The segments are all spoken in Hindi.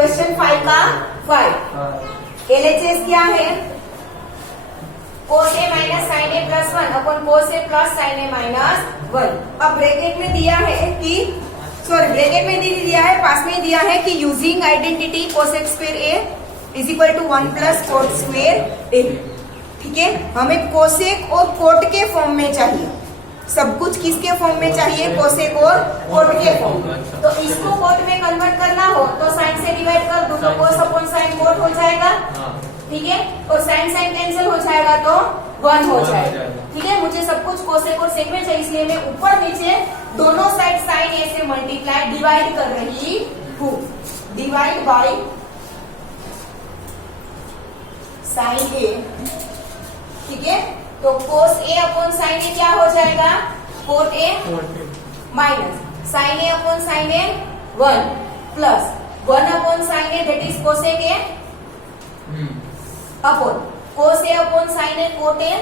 क्वेश्चन 5 का 5 एलएचएस क्या है? cos a minus sine a plus 1 upon cos a plus sine A minus 1। अब ब्रैकेट में दिया है कि ब्रैकेट में नहीं दिया है, पास में दिया है कि using identity cos x square a is equal to 1 plus cot square a। ठीक है, हमें कोसेक और कोट के फॉर्म में चाहिए। सब कुछ किसके फॉर्म में चाहिए? कोसेक और कोट के फॉर्म। तो इसको कोट में कन्वर्ट करना हो तो साइन से डिवाइड कर दो तो कोस अपॉन साइन कोट हो जाएगा। ठीक है, और साइन साइन कैंसिल हो जाएगा तो 1 हो जाएगा। ठीक है, मुझे सब कुछ कोसेक और सेक में चाहिए, इसलिए मैं ऊपर नीचे दोनों साइड साइन ए से मल्टीप्लाई डिवाइड कर रही हूँ। डिवाइड बाई साइन ए। ठीक है, तो कोस ए अपॉन साइन ए क्या हो जाएगा? Cot A minus sine A upon sine A 1 plus 1 upon sine a that is cosec a upon cos a upon sine a cot a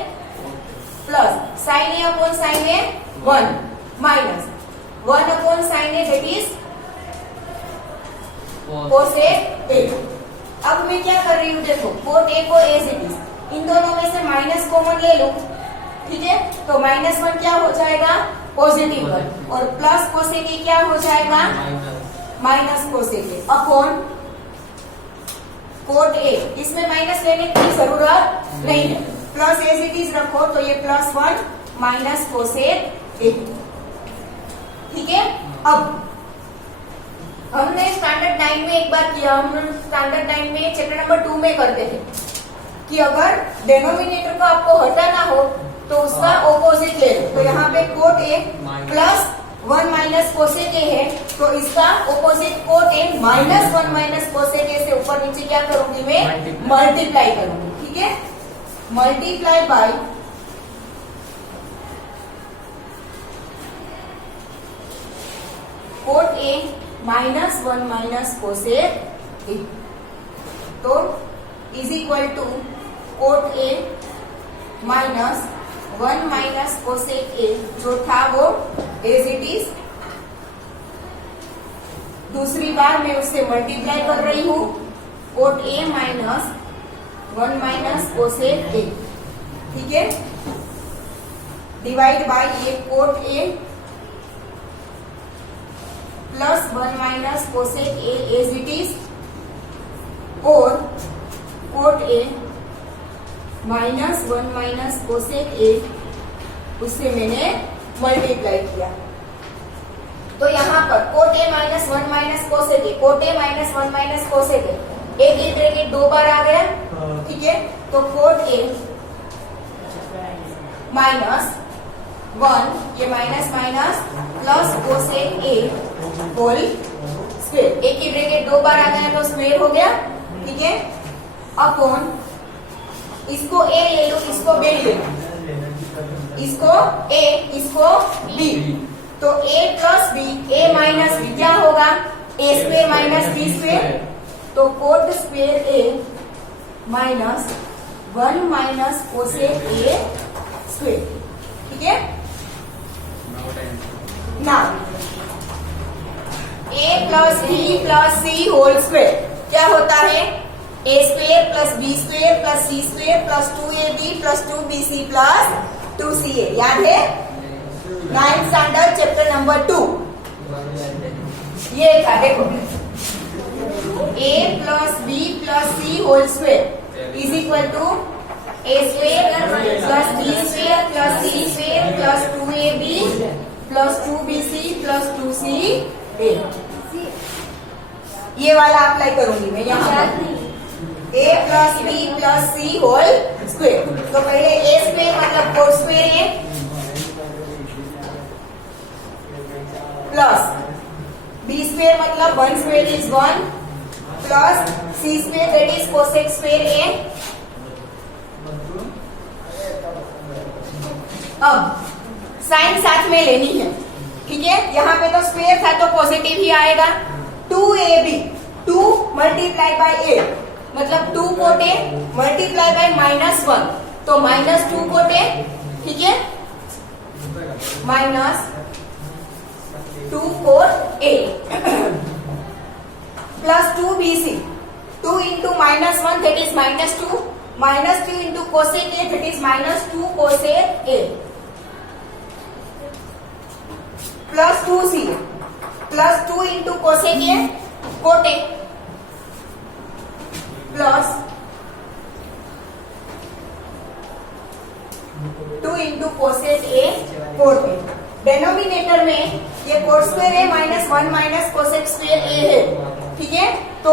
plus sine A upon sine A 1 minus 1 upon sine a that is cosec ए। अब मैं क्या कर रही हूँ देखो, कोट ए को एज इट इज, इन दोनों में से माइनस कॉमन ले लो। ठीक है, तो -1 क्या हो जाएगा? पॉजिटिव 1 और प्लस कोसेक ए क्या हो जाएगा? Minus cosec a upon cot A. इसमें माइनस लेने की जरूरत नहीं है, प्लस एज इट इज रखो तो ये +1 माइनस कोसेक ए। ठीक है, अब हमने स्टैंडर्ड 9 में एक बार किया, हम स्टैंडर्ड 9 में चैप्टर नंबर 2 में करते थे कि अगर डेनोमिनेटर को आपको हटाना हो तो उसका ऑपोजिट ले लो। तो यहाँ पे coat a plus 1 minus cosec ए है, तो इसका opposite cot A -1 minus cosec ए से ऊपर नीचे क्या करूंगी मैं? मल्टीप्लाई करूंगी। ठीक है, multiply by cot A -1 minus cosec A, तो is equal to cot A -1 minus cosec A, जो था वो एज इट इज। दूसरी बार मैं उससे मल्टीप्लाई कर रही हूँ, cot A -1 minus cosec A. ठीक है, डिवाइड बाय ये cot A +1 minus cosec A as it is, और cot A -1 minus cosec A, उससे मैंने मल्टीप्लाई किया। तो यहाँ पर cot A -1 minus cosec A, cot A -1 minus cosec A, एक ब्रैकेट 2 बार आ गया। ठीक है, तो कोट ए -1, ये minus minus plus cosec a whole square, एक ही ब्रैकेट 2 बार आ गया तो स्क्वायर हो गया। ठीक है, अपॉन इसको ए ले लो, इसको बी ले लो, इसको ए इसको बी, तो A plus B, A minus B क्या होगा? A square minus B square, तो cot square A -1 minus cosec A square. ठीक है, now A plus B plus C whole square क्या होता है? A square plus B square plus C square plus 2ab plus 2bc plus 2ca। याद है? 9th स्टैंडर्ड चैप्टर नंबर 2 ये था। देखो, a plus B plus C whole square is equal to A square plus B square plus C square plus 2ab plus 2bc plus 2ca। ये वाला अप्लाई करूंगी मैं यहाँ, a plus B plus C whole square. तो पहले ए स्क्वायर मतलब 4 square A plus B square मतलब 1 square is 1 plus C square that is cosec square A. अब साइन साथ में लेनी है। ठीक है, यहाँ पे तो स्क्वायर था तो पॉजिटिव ही आएगा। 2ab 2 मल्टीप्लाई बाय ए मतलब 2 कोट ए मल्टीप्लाई बाय -1 तो -2 कोट ए। ठीक है, -2 cot a plus 2bc, 2 into -1 that is -2, -2 into cosec a that is -2 cosec a, plus 2c, plus 2 into cosec a cot a, plus 2 into cosec a cot a। Denominator में ये cot square A -1 minus cosec square A है, ठीक है। तो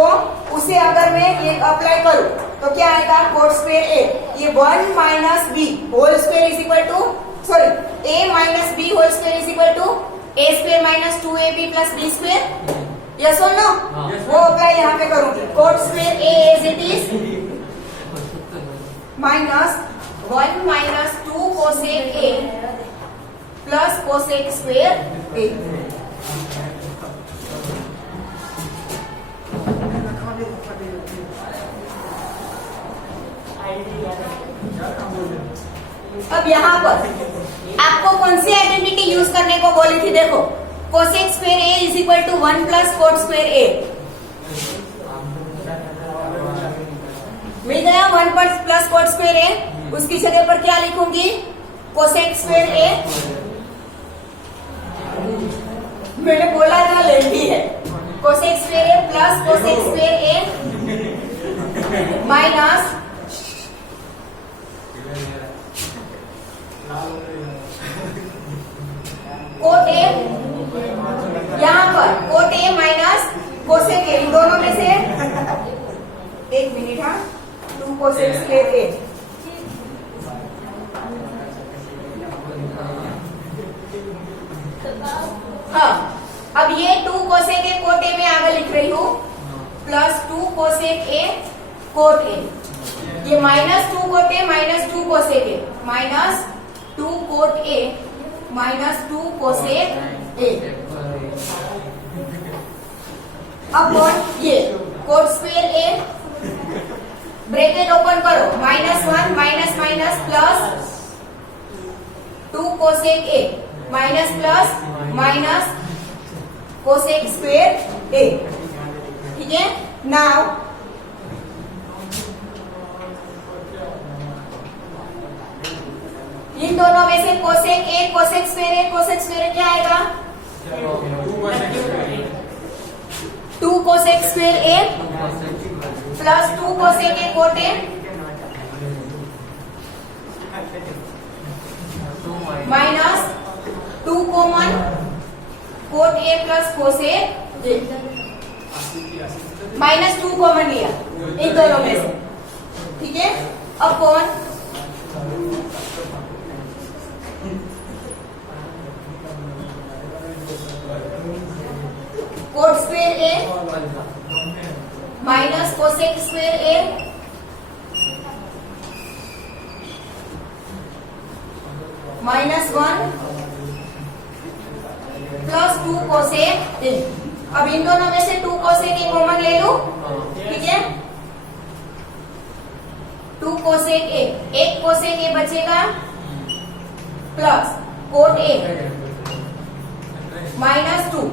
उसे अगर मैं ये अप्लाई करूं तो क्या आएगा, कोट स्क्वायर ए, ये 1 minus B whole square is equal to, sorry A minus B whole square is equal to A square minus 2ab plus B square, yes और नो, वो अप्लाई यहाँ पे करूंगी। Cot square A as it is minus 1 minus 2 cosec A plus cosec square A. अब यहाँ पर आपको कौन सी आइडेंटिटी यूज करने को बोली थी, देखो cosec square A is equal to 1 plus cot square A, मिल गया 1 प्लस कोट स्क्वायर ए, उसकी जगह पर क्या लिखूंगी, कोसेक स्क्वायर ए, मैंने बोला था लेंदी है, cosec square A plus cosec square A minus cot A, यहाँ पर cot A minus cosec A, इन दोनों में से एक मिनट, हाँ 2 कोसेक स्क्वायर ए, हाँ अब ये 2 कोसेक ए कोट ए में आगे लिख रही हूँ, plus 2 cosec A cot A, ये -2 cot A minus 2 cosec A, minus 2 cot A minus 2 cosec ए, अब ये cot square A, bracket open करो, -1 minus minus plus 2 cosec A minus plus minus cosec square A, ठीक है। नाउ इन दोनों में से कोसेक ए कोसेक स्क्वायर क्या आएगा, 2 cosec square A plus 2 cosec A cot A minus 2 common coat a plus cosec A, -2 common लिया इन दोनों में से, ठीक है। Upon coat square A minus cosec square A -1 plus 2 cosec ए। अब इन दोनों में से 2 कोसेक ए कॉमन ले लूं, ठीक है, 2 कोसेक ए, एक कोसेक ए बचेगा plus cot A -2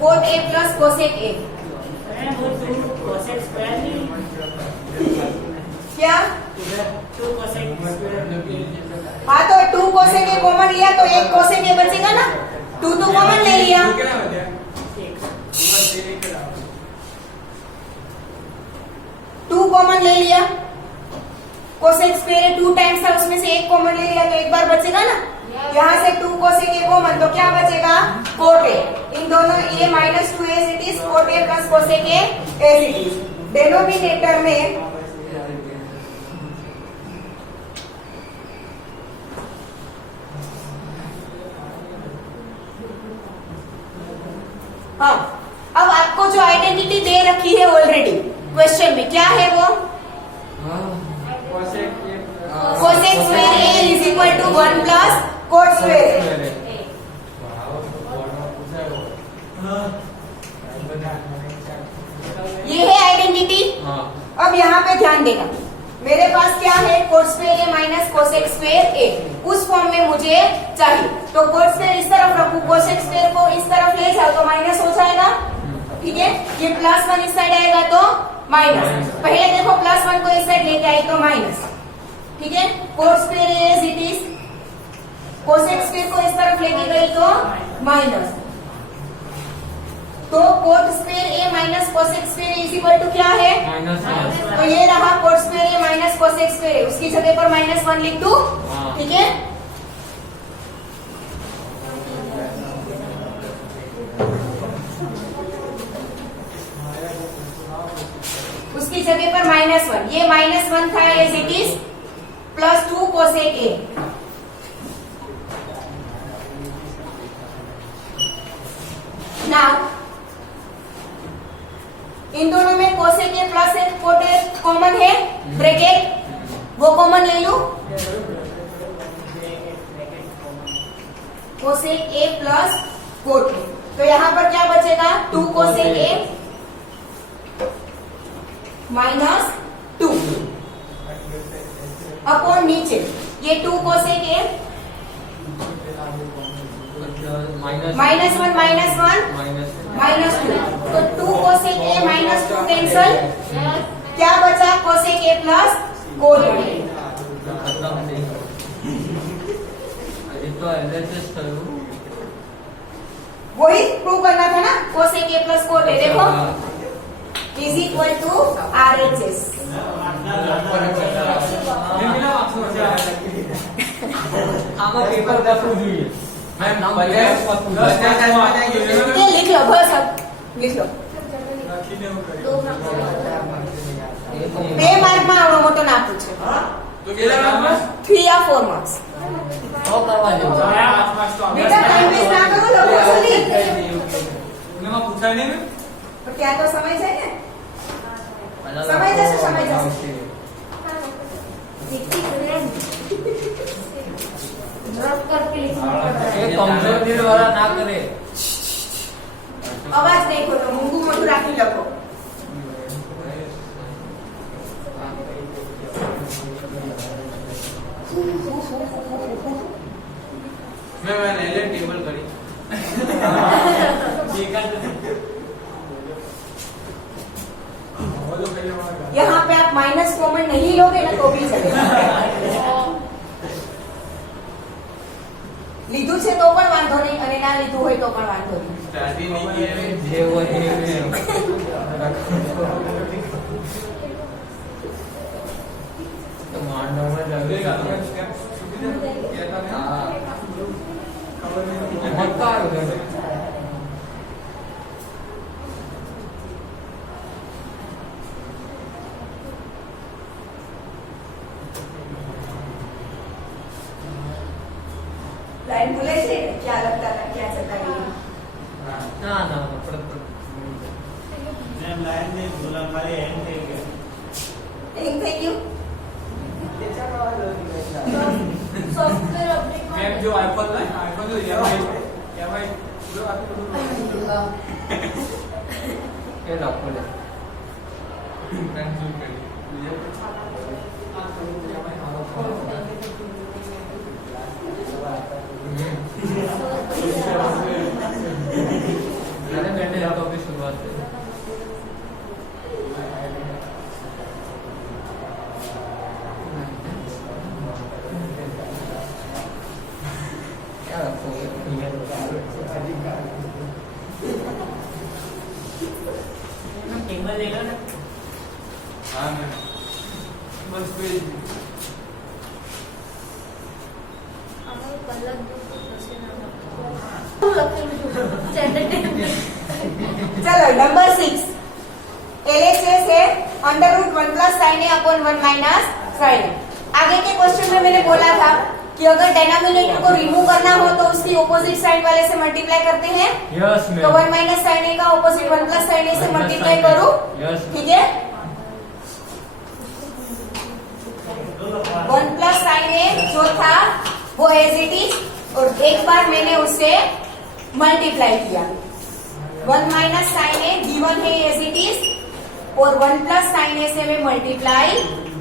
cot a plus cosec ए, क्या, हाँ तो 2 कोसेक ए कॉमन लिया तो एक कोसेक ए बचेगा ना, 2 तो कॉमन ले लिया, 2 कॉमन ले लिया, कोसेक स्क्वायर 2 टाइम्स था उसमें से एक कॉमन ले लिया तो एक बार बचेगा ना, यहाँ से 2 कोसेक ए कॉमन तो क्या बचेगा, कोट ए, इन दोनों ये -2 as it is, cot a plus cosec A as it is. Denominator में हाँ, अब आपको जो आइडेंटिटी दे रखी है ऑलरेडी क्वेश्चन में, क्या है वो, cosec square A is equal to 1 plus cot square A, ये है आइडेंटिटी। अब यहाँ पे ध्यान देना, मेरे पास क्या है, कोट स्क्वायर ए माइनस कोसेक स्क्वायर ए, उस फॉर्म में मुझे चाहिए, तो कोट स्क्वायर इस तरफ रखू, कोसेक स्क्वायर को इस तरफ ले जाओ तो माइनस हो जाएगा, ठीक है, ये +1 इस साइड आएगा तो माइनस, पहले देखो +1 को इस साइड लेके आई तो माइनस, ठीक है। Cot square A as it is, cosec square को इस तरफ लेके गई तो माइनस, तो cot square A minus cosec square is equal to क्या है -1। तो ये रहा कोट स्क्वायर ए माइनस कोसेक स्क्वायर, उसकी जगह पर -1 लिख दूं, ठीक है। उसकी जगह पर -1, ये -1 था as it is, +2 cosec a. Now इन दोनों में cosec A plus a cot a common है, ब्रैकेट वो कॉमन ले लूं, cosec A plus cot a, तो यहां पर क्या बचेगा 2 कोसेक ए -2 अपॉन नीचे ये 2 कोसेक ए -1 तो 2 कोसेक ए -2 कैंसल, क्या बचा कोसेक ए प्लस कोट ए। वही प्रूव करना था ना, कोसेक ए प्लस कोट ए, देखो इज इक्वल टू RHS। लिख लो बस, अब लिख लो 2 मार्क में आवड़ो मोटो ना पूछे, 3 या 4 मार्क्स। बेटा टाइम वेस्ट ना करो, लोगों जल्दी पूछा नहीं तो क्या तो समझ है ना, समझ जैसे ड्रॉप करके लिखना, कमजोर दिल वाला ना करे, अवाज नहीं खोलो, मुंगू मोटू राखी लखो। मैंने टेबल करी यहाँ पे आप माइनस कॉमन नहीं लोगे ना तो भी चलेगा, લીધું છે તો પણ વાંધો નહીં અને ના લીધું હોય તો પણ વાંધો નહીં। સ્ટાડી નહીં किए જે હોય એ તો માનવ में लगेगा चमत्कार हो गया। લાઈન ભૂલે છે क्या लगता था क्या चलता है, ना ना मैम लाइन में बोला हमारे एंड थे क्या thank you. Software update ma'am जो आईफोन है आईफोन जो EMI जो ये रखो ले मैम जूम करिए मैंने यहाँ तो शुरुआत से क्या रखोगे टेबल लेगा ना, हाँ मैम बस पे हमें कलर दो तो कैसे ना चलो नंबर 6 LHS है √1 sin a upon 1 minus sin a। आगे के क्वेश्चन में मैंने बोला था कि अगर डिनोमिनेटर को रिमूव करना हो तो उसकी ऑपोजिट साइड वाले से मल्टीप्लाई करते हैं, यस तो 1 माइनस sin a का ऑपोजिट 1 प्लस sin a से मल्टीप्लाई करूं, यस ठीक है। 1 प्लस sin a जो था वो एज इट इज, और एक बार मैंने उसे मल्टीप्लाई किया, 1 माइनस sin a गिवन है एज इट इज, और 1 प्लस sin a से मैं मल्टीप्लाई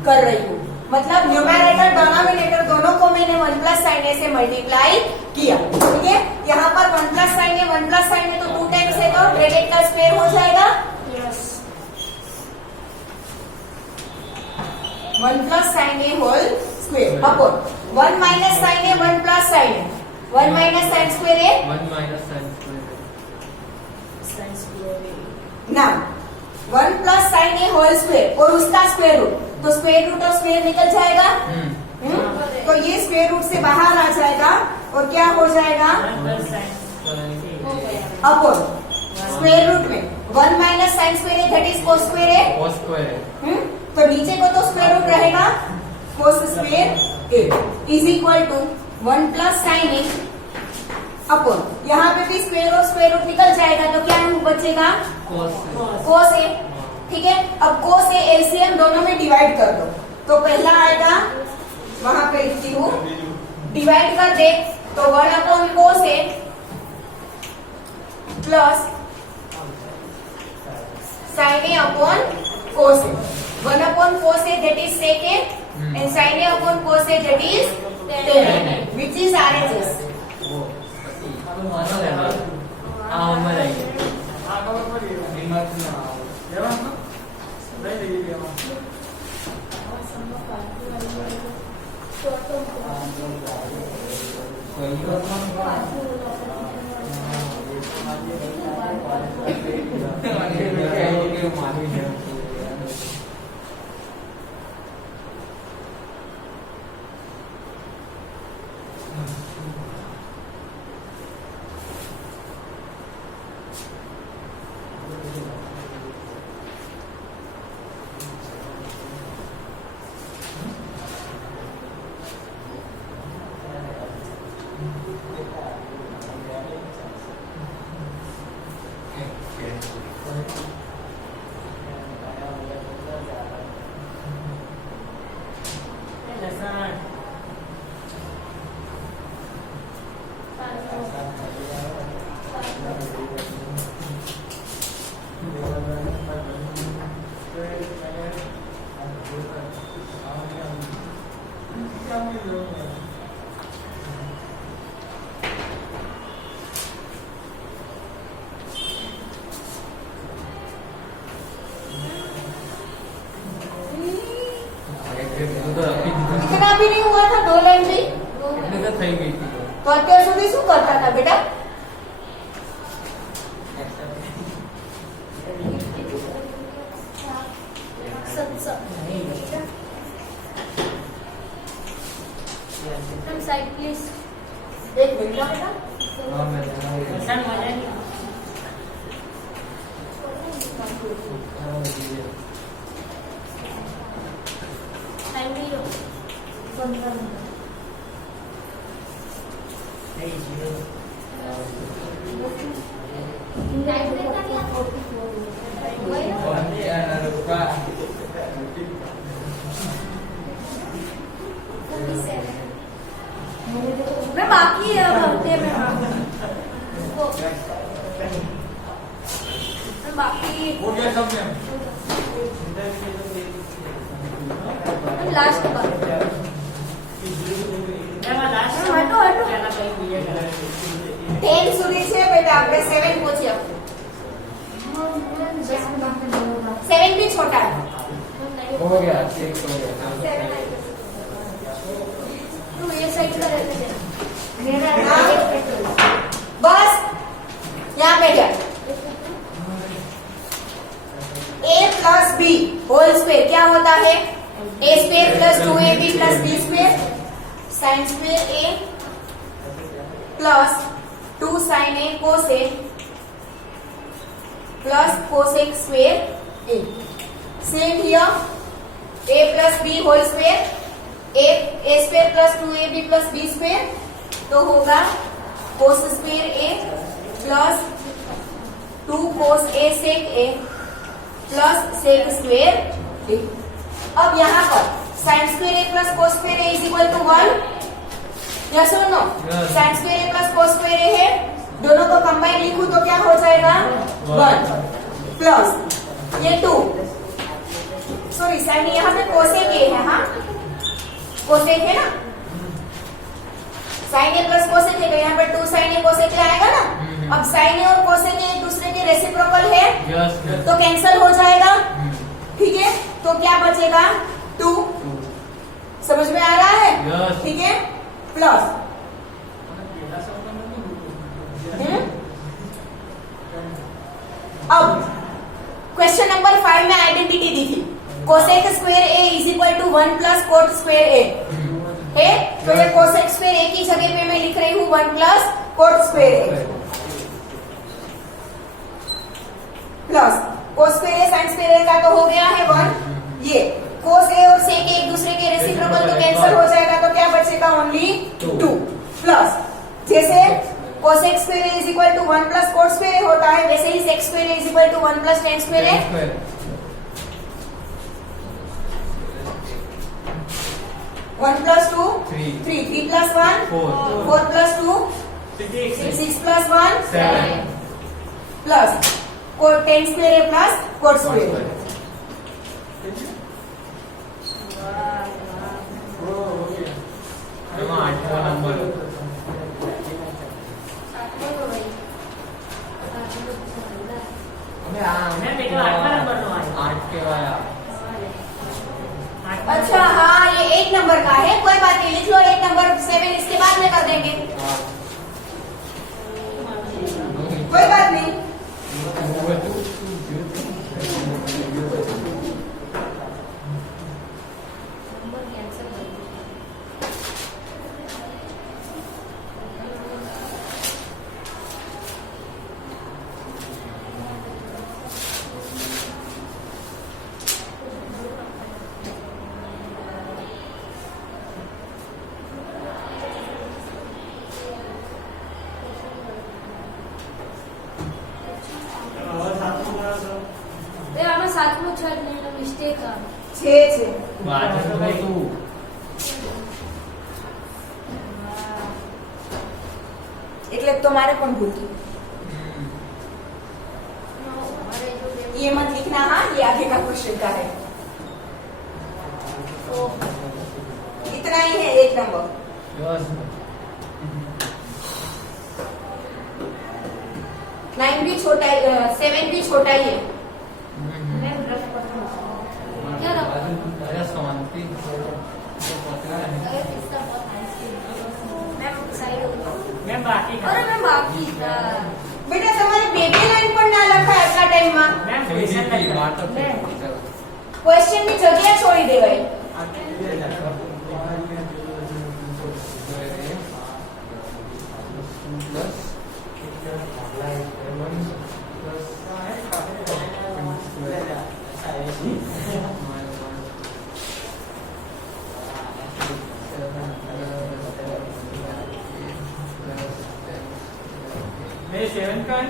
कर रही हूँ, मतलब न्यूमेरेटर डिनोमिनेटर दोनों को मैंने 1 प्लस sin a से मल्टीप्लाई किया, ठीक है। यहाँ पर 1 प्लस sin a तो 2 टाइम्स है तो ब्रैकेट का स्क्वायर हो जाएगा yes 1 plus sine A whole square upon 1 minus sine A 1 plus sine A 1 minus sine square A 1 minus sine square sine square ना 1 plus sine A whole square और उसका स्क्वायर रूट, तो स्क्वायर रूट और स्क्वायर निकल जाएगा। तो ये स्क्वायर रूट से बाहर आ जाएगा और क्या हो जाएगा हो गया अपॉन स्क्वायर रूट में 1 minus sine square a that is cos square a. cos square है। तो नीचे को तो स्क्वायर रूट रहेगा cos square A is equal to 1 plus sine A upon यहाँ पे भी स्क्वायर और स्क्वायर रूट निकल जाएगा तो क्या बचेगा cos कोस ए। ठीक है, अब कोस ए एलसीएम दोनों में डिवाइड कर दो तो पहला आएगा, वहां पे लिखती हूँ, डिवाइड कर दे तो 1 upon cos A plus sine A upon cos A. 1 upon cos A that is sec A and sine A upon cos A that is tan A which is RHS. वो मानो लेना में नहीं આ ખબર પડી હિંમત ના આવે લેવાનું લઈ લઈએ એમાં इतना भी नहीं हुआ था, 2 लाइन भी એટલે તો થઈ ગઈ હતી तो અત્યાર સુધી શું કરતા હતા બેટા? साइड प्लीज एक मिनट बेटा, હા મેં टाइम भी हो 15 मिनट मैं बाकी है अब हफ्ते में बाकी हो गया सब में लास्ट बार હટો હટો 10 સુધી છે બેટા, આપણે 7 પહોંચ્યા। 7 भी छोटा है। हो गया ठीक हो गया तू ये साइड का रहने दे बस यहाँ पे क्या a plus B whole square क्या होता है? a square plus 2ab plus b square sine square a plus 2 sine a cos a plus cosec square a। Same here a plus b whole square a square plus 2ab plus b square तो होगा cos square a plus 2 cos a sec a plus sec square a। अब यहाँ पर sine square a plus cos square a is equal to 1, yes और no? Yes. Sine square a plus cos square a है, दोनों को कंबाइन लिखूं तो क्या हो जाएगा? 1 प्लस ये 2, सॉरी साइन यहाँ पे कोसेक a है, हाँ कोसेक है ना, साइन ए प्लस कोसेक है तो यहाँ पर 2 साइन ए कोसेक ए आएगा ना। अब साइन ए और कोसेक ए एक दूसरे के ये रेसिप्रोकल है यस तो कैंसल हो जाएगा, ठीक है। तो क्या बचेगा 2, समझ में आ रहा है, यस ठीक है। प्लस अब क्वेश्चन नंबर 5 में आइडेंटिटी दी थी, cosec square A is equal to 1 plus cot square A है। तो ये कोसेक स्क्वायर ए की जगह पे मैं लिख रही हूँ 1 plus cot square A plus cos square A sign square ए का तो हो गया है 1। ये कोस ए और सेक एक दूसरे के रेसिप्रोकल तो कैंसिल हो जाएगा, तो क्या बचेगा ओनली 2 प्लस जैसे cosec square A is equal to 1 plus cot square A होता है, वैसे ही sec square A is equal to 1 plus tan square A. 1 plus 2 3 3 plus 1 4 plus 2 6 plus 1 7 plus cot tan square A plus cot square A. आठवां नंबर आठ के वाया। अच्छा हाँ, ये 1 नंबर का है, कोई बात नहीं, लिख लो 1 नंबर 7 इसके बाद में कर देंगे, कोई बात नहीं। સાતમું છ મિસ્ટેક 6 છે એટલે तो मारे कौन भूल थी, ये मत लिखना, हाँ ये आगे का क्वेश्चन का है। इतना ही है 1 नंबर। 9 भी छोटा है, 7 भी छोटा ही है। અરે મેં બાકી बेटा તમારે બેબી લાઈન પણ ના લખાય આટલા ટાઈમમાં, ક્વેશ્ચન ની જગ્યા છોડી દેવાય। ये 7 का है।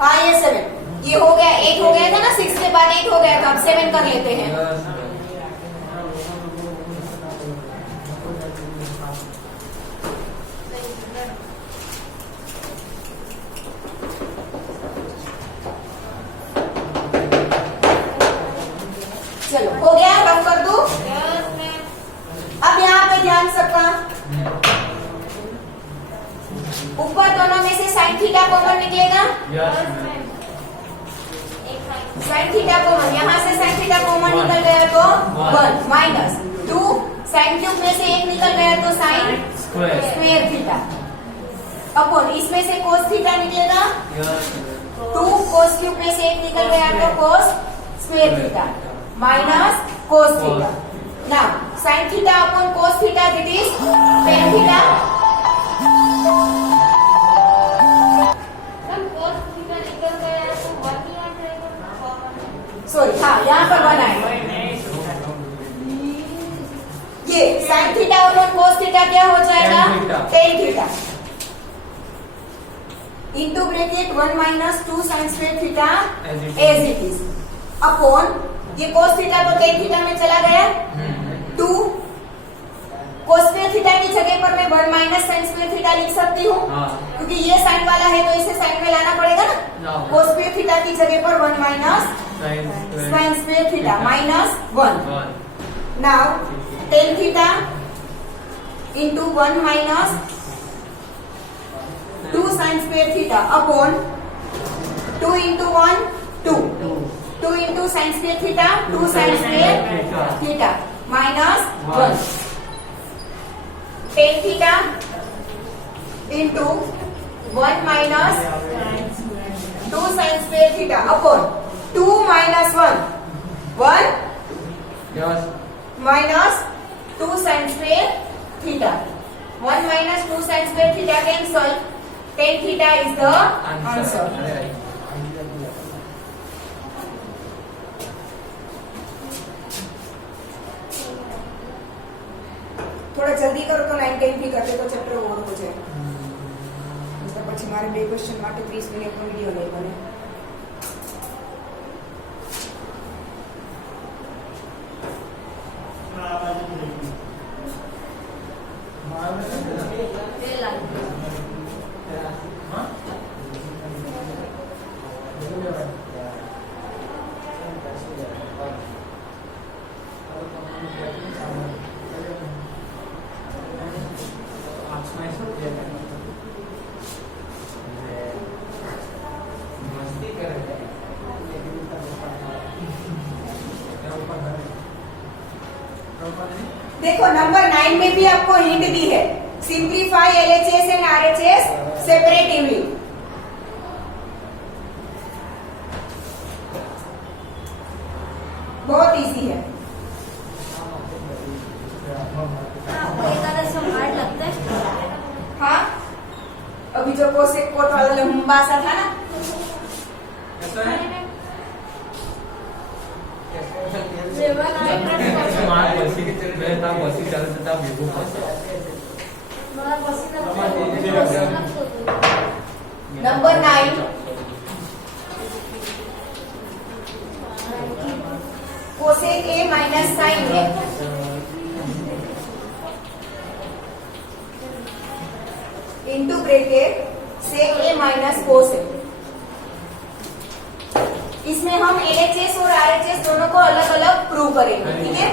हाँ ये 7, ये हो गया, 8 हो गया था ना, 6 के बाद 8 हो गया था, अब 7 कर लेते हैं। चलो हो गया, रफ कर दूं। अब यहाँ पे ध्यान सबका, ऊपर दोनों में से साइन थीटा कॉमन निकलेगा, साइन थीटा कॉमन, यहाँ से साइन थीटा कॉमन निकल गया तो 1 माइनस 2 साइन क्यूब में से 1 निकल गया तो साइन स्क्वायर थीटा अपन इसमें से कोस थीटा निकलेगा, 2 कोस क्यूब में से 1 निकल गया तो cos square theta minus cos theta. ना sine theta upon cos theta that is tan theta. Sorry हाँ यहाँ पर 1 आएगा, ये साइन थीटा और कोस थीटा क्या हो जाएगा tan theta into bracket 1 minus 2 sine square theta as it is upon ये कोस थीटा तो टेन थीटा में चला गया, 2 कोस स्क्वायर थीटा की जगह पर मैं 1 माइनस साइन स्क्वायर थीटा लिख सकती हूँ, क्योंकि ये साइन वाला है तो इसे साइन में लाना पड़ेगा ना। कोस स्क्वायर थीटा की जगह पर 1 minus sine square theta minus 1। Now ten theta into 1 minus 2 sine square theta upon 2 into 1 2 2 into sin square theta 2 sin square theta minus 1 tan theta into 1 minus 2 sin square theta upon 2 minus 1 1 Yes. minus 2 sin square theta 1 minus 2 sin square theta cancel tan theta is the answer. Right. थोड़ा जल्दी करो तो 9 10 भी करते तो चैप्टर ओवर हो जाए તો પછી મારે બે ક્વેશ્ચન માટે 30 મિનિટનો વિડિયો લઈ બને देखो नंबर 9 में भी आपको हिंट दी है सिंप्लीफाई एलएचएस एंड आरएचएस सेपरेटिवली बहुत इजी है हार्ड लगता है। हाँ अभी जो कोसेक कोट वाला लंबा सा था ना कैसा है number 9 cosec A minus sine A into bracket sec A minus cosec इसमें हम एलएचएस और आरएचएस दोनों को अलग अलग प्रूव करेंगे ठीक है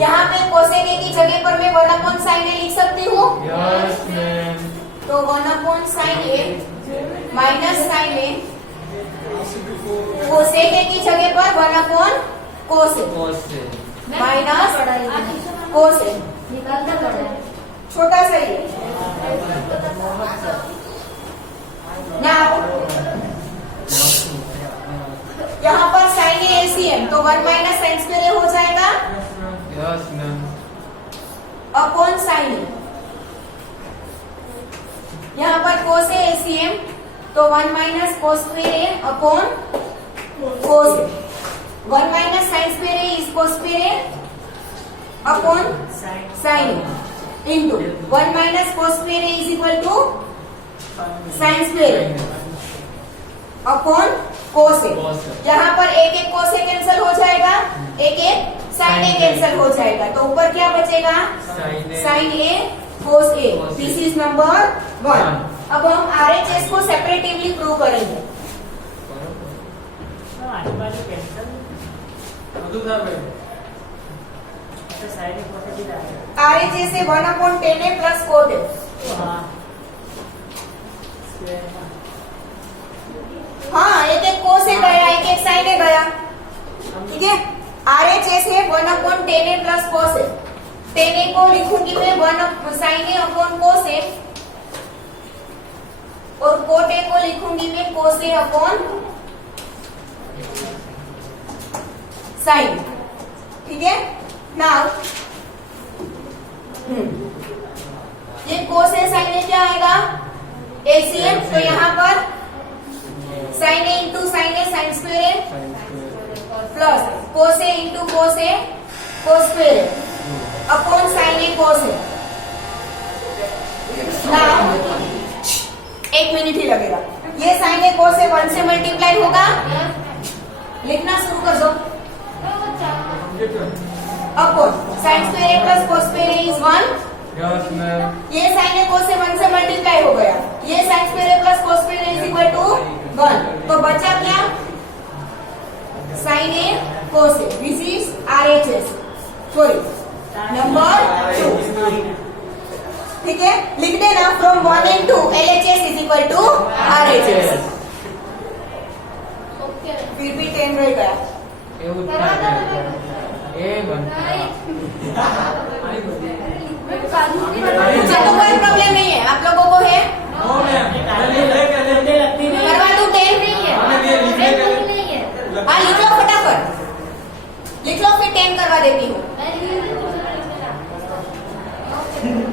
यहाँ पे कोसेक ए की जगह पर मैं 1 साइन ए लिख सकती हूँ Yes, ma'am. तो 1 sine A minus sine A cosec A की जगह पर 1 कोसेक Cosec. माइनस कोसेक निकालना पड़ा है। छोटा सा ही नाउ यहाँ पर साइन ए एलसीएम तो 1 माइनस साइन स्क्वायर ए हो जाएगा Yes, ma'am. अपॉन साइन ए यहाँ पर कोस ए एलसीएम तो 1 minus cos square A upon cos A 1 minus sine square A is cos square A upon sine A into 1 minus cos square A is equal to sine square A upon cos A यहाँ पर एक कोस ए कैंसिल हो जाएगा एक साइन ए कैंसिल हो जाएगा तो ऊपर क्या बचेगा sine A cos A this is number 1 अब हम आरएचएस को सेपरेटिवली प्रूव करेंगे आरएचएस से 1/10 ए प्लस कोट ए हाँ एक कोस ए गया एक साइन ए गया ठीक है आरएचएस है 1/10 ए प्लस कोस ए 10 ए को लिखूंगी मैं 1 साइन ए अपॉन कोस ए और कोट ए को लिखूंगी मैं कोस ए अपॉन साइन ठीक है नाउ ये कोस ए साइन ए क्या आएगा एलसीएम तो यहाँ पर sign A into sine A sign square A plus cos A into cos A cos square A upon sine A cos A now 1 minute ही लगेगा ये साइन ए कोस ए 1 से मल्टीप्लाई होगा लिखना शुरू कर दो upon sine square A plus cos square A is 1 Yes, ma'am. ये साइन ए कोस से 1 से मल्टीप्लाई हो गया ये sine square A plus cos square A is equal to 1 तो बचा क्या sine A cos A this is RHS sorry number 2 ठीक है लिख देना from 1 and 2 LHS is equal to RHS કેમ રહી ગયા? એવું જ થાય એ બનતા मुझे तो कोई प्रॉब्लम नहीं है, आप लोगों को है? नो मैम करवा दूं 10? नहीं है हमें ये लिखने के लिए- नहीं है हाँ लिख लो फटाफट, लिख लो फिर 10 करवा देती हूँ।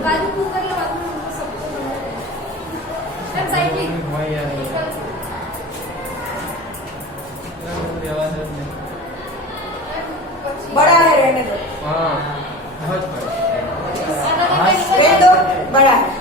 काजू कुकर के बाद में सबको मैम साइड હોય યાર વ્યવસ્થિત નહીં बड़ा है रहने दो, હા સહજ પડે रहने दो, बड़ा है।